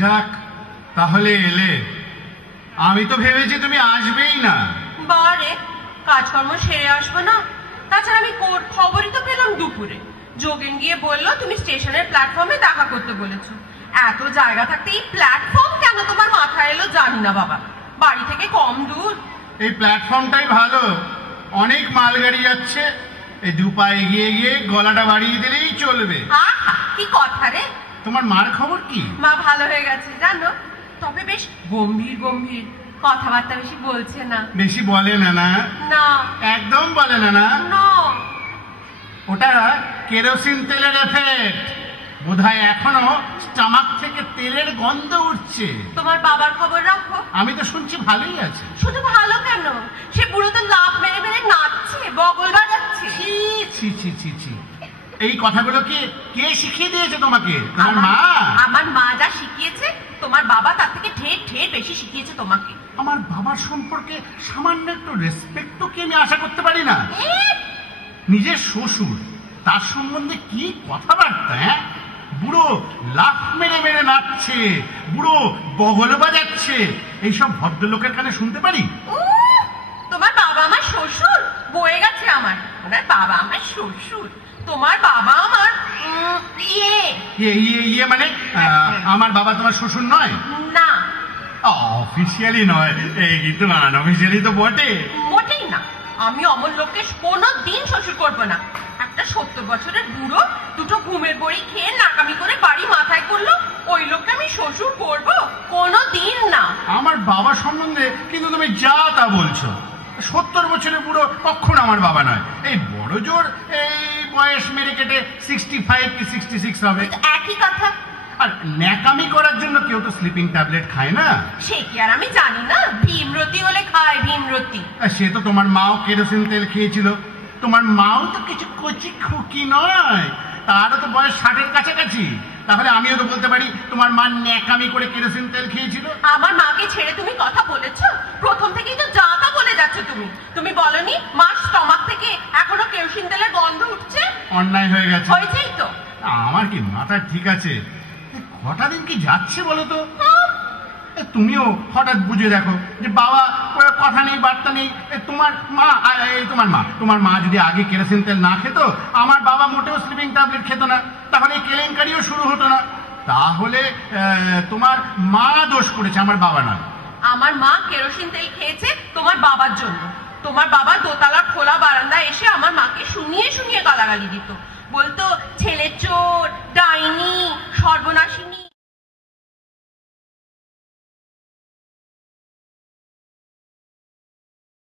যাক, তাহলে এলে। আমি তো ভেবেছি তুমি আসবেই না। বারে কাজকর্ম সেরে আসবো না? তাছাড়া আমি খবরই তো পেলাম দুপুরে। যোগেন গিয়ে বললো তুমি স্টেশনের প্ল্যাটফর্মে দেখা করতে বলেছো। এত জায়গা থাকতে এই প্ল্যাটফর্ম কেন তোমার মাথায় এলো জানি না বাবা। বাড়ি থেকে কম দূর। এই প্ল্যাটফর্মটাই ভালো, অনেক মালগাড়ি যাচ্ছে। এই দুপা এগিয়ে গিয়ে গলাটা বাড়িয়ে দিলেই চলবে। আহা কি কথা রে। তোমার মার খবর কি? মা ভালো হয়ে গেছে জানো, তবে বেশ গম্ভীর গম্ভীর, কথাবার্তা বেশি বলছে না। বেশি বলে না? না না একদম বলে না। না না ওটা কেরোসিন তেলের এফেক্ট। বোধহয় এখনো স্টমাক থেকে তেলের গন্ধ উঠছে। তোমার বাবার খবর রাখো। আমি তো শুনছি ভালোই আছে। শুধু ভালো কেন, সে বুড়ো তো লাফ মেরে মেরে নাচছে, বগল বাজাচ্ছে। ছি ছি ছি ছি ছি, এই কথাগুলো কি কে শিখিয়ে দিয়েছে তোমাকে? তোমার মা? আমার মা যা শিখিয়েছে তোমার বাবা তার থেকে ঢের ঢের বেশি শিখিয়েছে তোমাকে। আমার বাবার সম্পর্কে সামান্য একটু রেসপেক্ট তো কি আমি আশা করতে পারি না? নিজের শ্বশুর, তার সম্বন্ধে কি কথাবার্তা! হ্যাঁ, বুড়ো লাফ মেরে মেরে নাচছে, বুড়ো বগল বাজাচ্ছে, এইসব ভদ্রলোকের কানে শুনতে পারি? তোমার বাবা আমার শ্বশুর বয়ে গেছে আমার। ওনার বাবা আমার শ্বশুর, তোমার বাবা আমার ইয়ে মানে আমার বাবা তোমার শ্বশুর নয়? না অফিসিয়ালি নয়, কিন্তু আনঅফিসিয়ালি তো বটে। মোটেই না, আমি অমর লোককে কোনোদিন শ্বশুর করবো না। একটা 70 বছরের বুড়ো দুটো ঘুমের বড়ি খেয়ে নাকামি করে বাড়ি মাথায় করলো, ওই লোককে আমি শ্বশুর করবো? কোনোদিন না। আমার বাবা সম্বন্ধে কিন্তু তুমি যা তা বলছো। 70 বছরের বুড়ো কখনো আমার বাবা নয়। এই বড় জোর এই বয়স মেরে কেটে 65 কি 66 হবে। একই কথা। আর ন্যাকামি করার জন্য কেউ তো স্লিপিং ট্যাবলেট খায় না। সে কি আর আমি জানি না? ভীমরতি হলে খায় ভীমরতি। সে তো তোমার মাও কেরোসিন তেল খেয়েছিল। তোমার মাও তো কিছু কচি খুকি নয়, তারও তো বয়স 60-এর কাছাকাছি। তাহলে আমিও তো বলতে পারি তোমার মা ন্যাকামি করে কেরোসিন তেল খেয়েছিল। আমার মাকে ছেড়ে তুমি কথা বলেছো? প্রথম থেকেই তো যা তা বলে যাচ্ছ তুমি। তুমি বলনি মার স্টমাক থেকে এখনো কেরোসিন তেলের গন্ধ উঠছে? অন্যায় হয়ে গেছে। হয়েছেই তো। আমার কি মাথা ঠিক আছে? কটা দিন কি যাচ্ছে বলো তো? তুমিও হঠাৎ বুঝে দেখো যে বাবা কথা নেই বার্তা নেই। তোমার মা যদি আগে কেরোসিন তেল না খেত, আমার বাবা মোটেও স্লিপিং ট্যাবলেট খেত না, তাহলে কেলেঙ্কারিও শুরু হতো না। তাহলে তোমার মা দোষ করেছে, আমার বাবা নয়। আমার মা কেরোসিন তেল খেয়েছে তোমার বাবার জন্য। তোমার বাবা দোতলার খোলা বারান্দায় এসে আমার মাকে শুনিয়ে শুনিয়ে গালাগালি দিত। বলতো ছেলে চোর, ডাইনি, সর্বনাশী